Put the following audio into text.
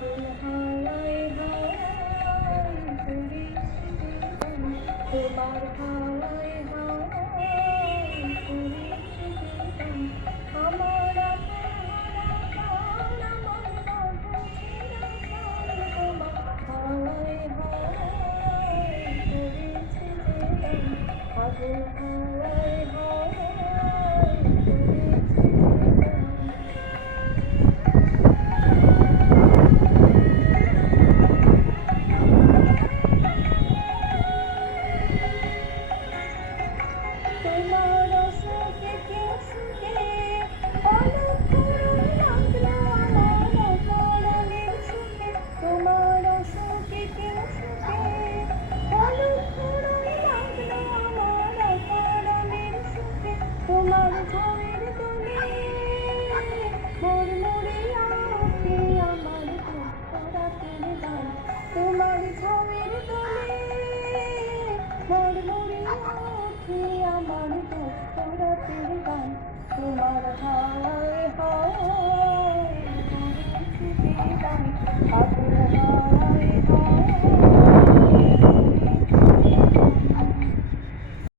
আগুন হাওয়ায় হাওয়ায় উড়িছে জীবন, তোমার হাওয়ায় হাওয়ায় উড়িছে জীবন। আমার আপন হারা প্রাণ, আমার বাঁধা ছেঁড়া প্রাণ, তোমার হাওয়ায় হাওয়ায় উড়িছে জীবন। আগুন হাওয়ায় হাওয়ায় উড়িছে জীবন। তোমার সুখে কি সুখে অলক্ষ লাগলো আমার পরাণের সুখে, তোমার সুখে কি সুখে অলক্ষ লাগলো আমার পরাণের সুখে। তোমার ঝড়ের দোলে মরমরিয়া ওঠে আমার দুঃখ রাতের গান, তোমার ঝড়ের দোলে মরমরিয়া ওঠে আমার দুঃখ রাতের গান। তোমার হাওয়ায় হাওয়ায় উড়িছে জীবন, আগুন হাওয়ায়